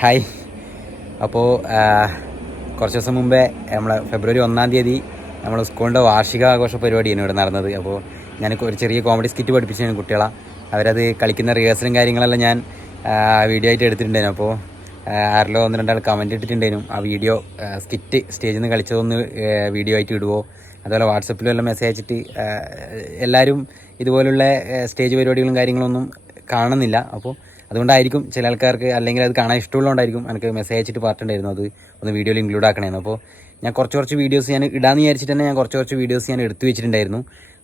Hi. അപ്പോൾ കുറച്ച് ദിവസം മുമ്പേ നമ്മൾ ഫെബ്രുവരി ഒന്നാം തീയതി നമ്മൾ സ്കൂളിന്റെ വാർഷികാഘോഷ പരിപാടിയാണ് ഇവിടെ നടന്നത്. അപ്പോൾ ഞാൻ ഒരു ചെറിയ കോമഡി സ്കിറ്റ് പഠിപ്പിച്ചു കുട്ടികളെ. അവരത് കളിക്കുന്ന റിഹേഴ്സലും കാര്യങ്ങളെല്ലാം ഞാൻ വീഡിയോ ആയിട്ട് എടുത്തിട്ടുണ്ടായിരുന്നു. അപ്പോൾ ആരിലോ ഒന്ന് രണ്ടാൾ കമന്റ് ഇട്ടിട്ടുണ്ടായിരുന്നു. ആ വീഡിയോ സ്കിറ്റ് സ്റ്റേജിൽ നിന്ന് കളിച്ചതൊന്ന് വീഡിയോ ആയിട്ട് ഇടുവോ? അതുപോലെ വാട്സപ്പിലും എല്ലാം മെസ്സേജ് അയച്ചിട്ട് എല്ലാവരും ഇതുപോലുള്ള സ്റ്റേജ് പരിപാടികളും കാര്യങ്ങളൊന്നും കാണുന്നില്ല. അപ്പോൾ അതുകൊണ്ടായിരിക്കും ചില ആൾക്കാർക്ക് അല്ലെങ്കിൽ അത് കാണാൻ ഇഷ്ടമുള്ളതുകൊണ്ടായിരിക്കും എനിക്ക് മെസ്സേജ് അയച്ചിട്ട് പറഞ്ഞിട്ടുണ്ടായിരുന്നു അത് ഒന്ന് വീഡിയോയിൽ ഇൻക്ലൂഡ് ആക്കണേന്ന്. അപ്പോൾ ഞാൻ കുറച്ച് കുറച്ച് വീഡിയോസ് ഞാൻ ഇടാന്ന് വിചാരിച്ചിട്ട് തന്നെ ഞാൻ കുറച്ച് കുറച്ച് വീഡിയോസ് ഞാൻ എടുത്തു വെച്ചിട്ടുണ്ടായിരുന്നു.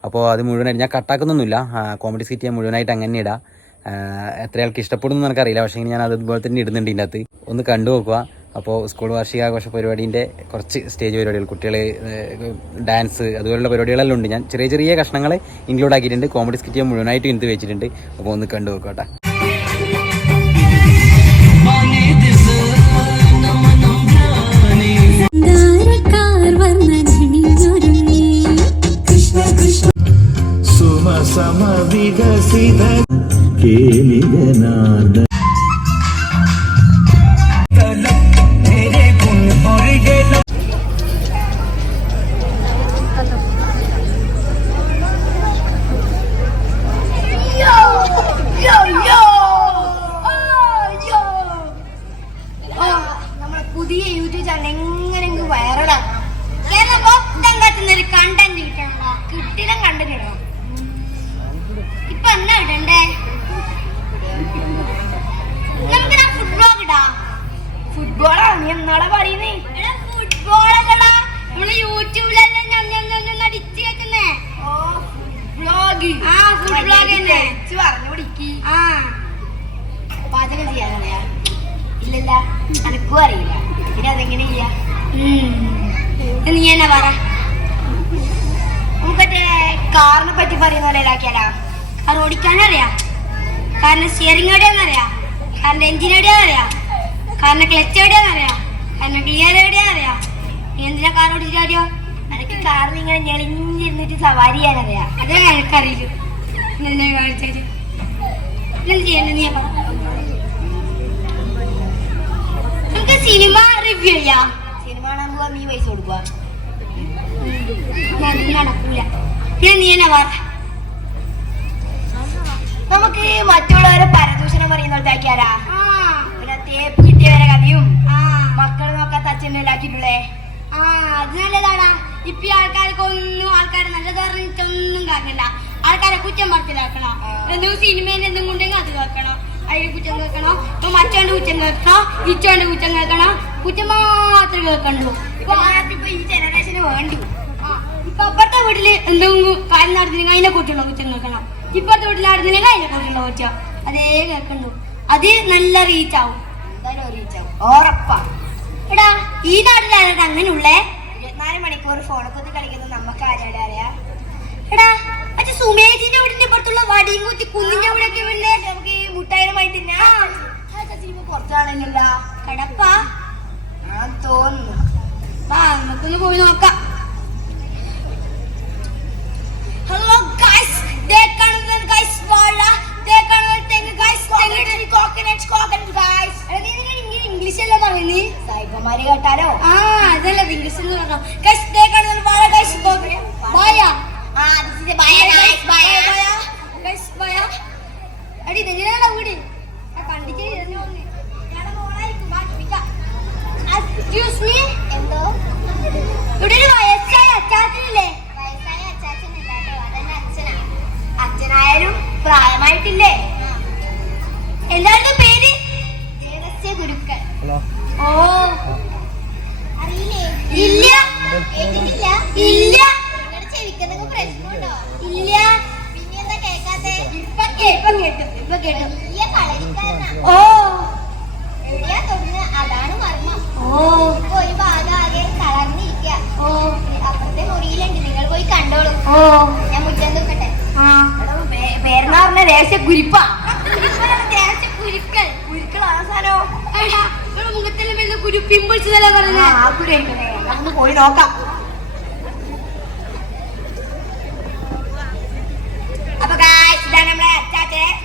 അപ്പോൾ അത് മുഴുവനായിട്ട് ഞാൻ കട്ടാക്കുന്നൊന്നുമില്ല കോമഡി സ്കിറ്റ് ഞാൻ മുഴുവനായിട്ട് അങ്ങനെ ഇടാം. ആ, എത്ര ആൾക്ക് ഇഷ്ടപ്പെടുന്നു എനിക്കറിയില്ല പക്ഷേ ഞാൻ അതുപോലെ തന്നെ ഇടുന്നുണ്ട് ഇതിന്റെ അകത്ത്. ഒന്ന് കണ്ടു നോക്കുക. അപ്പോൾ സ്കൂൾ വാർഷികാഘോഷ പരിപാടീന്റെ കുറച്ച് സ്റ്റേജ് പരിപാടികൾ കുട്ടികൾ ഡാൻസ് അതുപോലുള്ള പരിപാടികളെല്ലാം ഉണ്ട്. ഞാൻ ചെറിയ ചെറിയ കഷ്ണങ്ങളെ ഇൻക്ലൂഡ് ആക്കിയിട്ടുണ്ട്. കോമഡി സ്കിറ്റ് ഞാൻ മുഴുവനായിട്ട് എന്ത് വെച്ചിട്ടുണ്ട്. അപ്പോൾ ഒന്ന് കണ്ടു നോക്കട്ടെ സുമസമവികസിത കേലികനാദ നീ എന്നാടാ പറയുന്നേ? നമ്മൾ യൂട്യൂബിലെല്ലാം ഞാൻ കേൾക്കുന്നേ വ്ളോഗ് ആ ഫുഡ് വ്ളോഗ് തന്നെ. പറഞ്ഞു പിടിക്ക്. ആ. പാചകം ചെയ്യാനറിയാ? ഇല്ലല്ല അനക്കും അറിയില്ല. പിന്നെ അതെങ്ങനെ ചെയ്യാ? നീ എന്നാ പറ? കാറിനെ പറ്റി പറയുന്ന പോലെ ഇതാക്കിയാലാ? കാർ ഓടിക്കാനറിയാം. കാറിന്റെ സ്റ്റിയറിംഗ് എവിടെയാണെന്നറിയാം കാറിന്റെ എഞ്ചിൻ എവിടെയാണെന്നറിയാം കാറിന്റെ ക്ലച്ച് എവിടെയാണെന്നറിയാം കാറിന്റെ ഗിയർ എവിടെയാണെന്നറിയാം നീ എന്തിനാ കാർ ഓടിച്ചാടിയോ എനിക്ക് കാറിൽ ഇങ്ങനെ ഞെളിഞ്ഞിരുന്നിട്ട് സവാരി ചെയ്യാനറിയാം അതേ എനിക്കറിയില്ല എന്നെ കാണിച്ചാൽ എന്ത് ചെയ്യണ്ട നീ നമുക്ക് സിനിമ റിവ്യൂ ചെയ്യാം. സിനിമ കാണാൻ പോവാ നീ പൈസ കൊടുക്കുക ഞാൻ ഇത് നടക്കൂല. ഞാൻ നീ എന്നെ പറ നമുക്ക് മറ്റുള്ളവരെ പരദൂഷണം പറയുന്നോട്ടാക്കിയാലാ തേപ്പ് കിട്ടിയവരെ കഥയും മക്കൾ നോക്കാത്ത അച്ഛനെ ഉണ്ടാക്കിയിട്ടുള്ളേ? ആ അത് നല്ലതാടാ. ഇപ്പൊ ആൾക്കാർക്ക് ഒന്നും ആൾക്കാരെ നല്ലത് പറഞ്ഞിട്ടൊന്നും കാണില്ല. ആൾക്കാരെ കുറ്റം പറച്ചിലാക്കണം എന്തെങ്കിലും സിനിമയിൽ എന്തും കൊണ്ടെങ്കിൽ അത് കേൾക്കണം അതിൽ കുറ്റം കേൾക്കണം ഇപ്പൊ മറ്റോണ്ട് കുറ്റം കേൾക്കണം ഇച്ചോണ്ട് കുറ്റം കേൾക്കണം കുറ്റം മാത്രമേ കേൾക്കണ്ടു ഇപ്പൊ ഇപ്പൊ ഈ ജനറേഷന് വേണ്ടു. ഇപ്പൊ അപ്പുറത്തെ വീട്ടിൽ എന്തെങ്കിലും കാര്യം നടന്നില്ലെങ്കിൽ അതിനെ കുറിച്ചുള്ള കുറ്റം കേൾക്കണം ഇപ്പുറത്തെ വീട്ടിൽ നടന്നില്ലെങ്കിൽ അതിനെ കുറിച്ചുള്ള കുറ്റം. അതേ കേൾക്കണ്ടു അത് നല്ല റീച്ച് ആവും. ഉറപ്പാ. എടാ ഈ നാട്ടിലാണ് അങ്ങനെയുള്ളേ? ഇരുപത്തിനാല് മണിക്കൂർ ഫോണിൽ കുത്തി കളിക്കുന്നത് നമുക്ക് ആരാടെ അറിയാം? എടാ മറ്റേ സുമേജിന്റെ വീടിന്റെ പുറത്തുള്ള വടിയും കുത്തി കുന്നിന്റെ അവിടെയൊക്കെ വീട്ടിൽ നമുക്ക് ഈ മുട്ടായിരമായി തിന്നാം പുറത്താണെങ്കില്ല കടപ്പാ. ആ തോന്നുന്നു. വാ നമുക്കൊന്ന് പോയി നോക്കാം. അതല്ല ഇംഗ്ലീഷ് എന്ന് പറഞ്ഞു ഗൈസ് ദേ കാണുന്നത് വാഴ ഗൈസ് വായ ആ ദിസ് ഇസ് വായ ഗൈസ് വായ ഗൈസ് ഇപ്പൊ കേട്ടു ഇപ്പൊ കേട്ടു ഓ അതാണ് മർമ്മം ഓ ഒരു ഭാഗം ആകെ തളർന്നിരിക്കുക ഓ അപ്പുറത്തെ മുറിയിലുണ്ട് നിങ്ങൾ പോയി കണ്ടോളൂ ഓ ഞാൻ മുറ്റം നോക്കട്ടെ പേരെന്നാ പറഞ്ഞ ദേശ കുരിപ്പ ദേശ കുരുക്കൾ കുരുക്കൾ അവസാനോ മുഖത്തെല്ലാം വരുന്ന കുരു പിമ്പിൾസ് തന്നെ പറഞ്ഞത് ആ കുരു പോയി നോക്കാം നമ്മളെ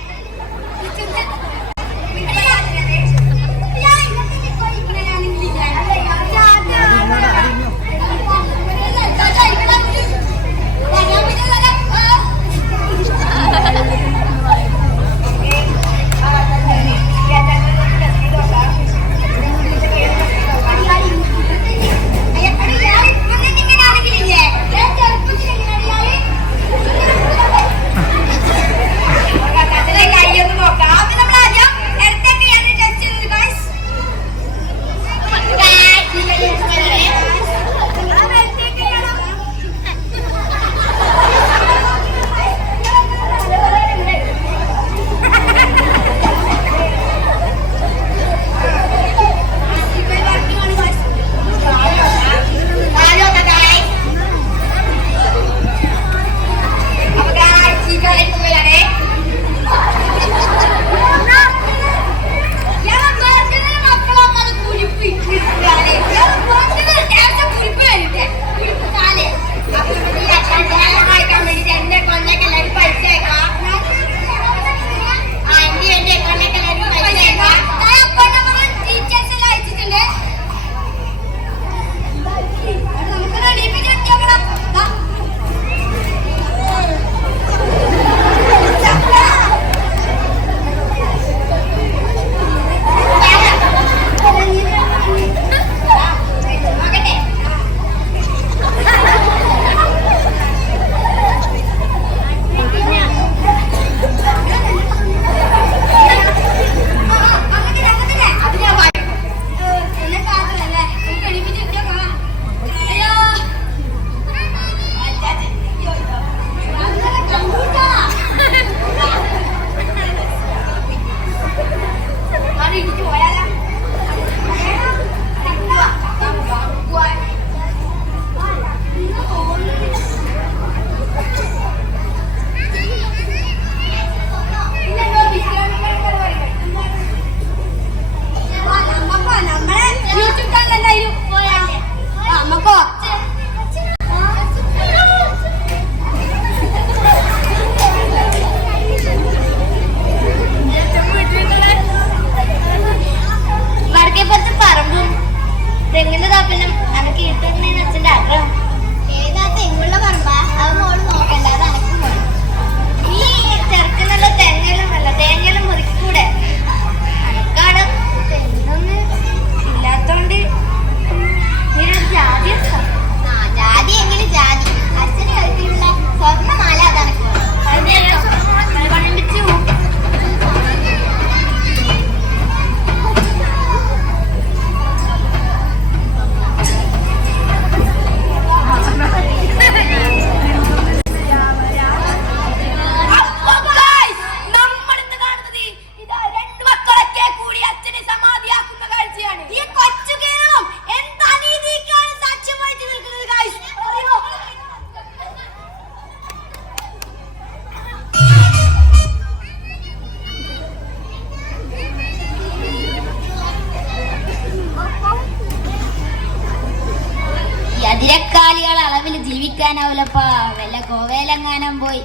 ഈ അതിരക്കാലികൾ അളവിൽ ജീവിക്കാനാവില്ലപ്പാ വല്ല കോവേലങ്ങാനം പോയി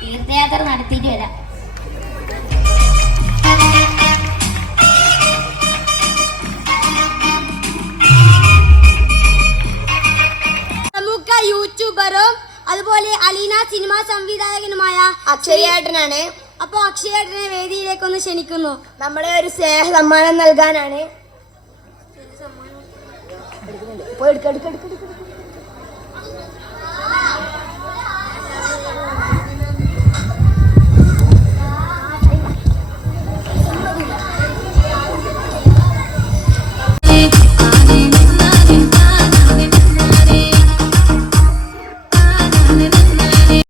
തീർത്ഥയാത്ര നടത്തിയിട്ട് വരാം. പ്രമുഖ യൂട്യൂബറും അതുപോലെ അലീന സിനിമാ സംവിധായകനുമായ അക്ഷയേട്ടനാണ് അപ്പൊ അക്ഷയേട്ടനെ വേദിയിലേക്ക് ഒന്ന് ക്ഷണിക്കുന്നു. നമ്മളെ ഒരു സ്നേഹ സമ്മാനം നൽകാനാണ്. പോയി എടുക്ക എടുക്ക എടുക്ക എടുക്ക.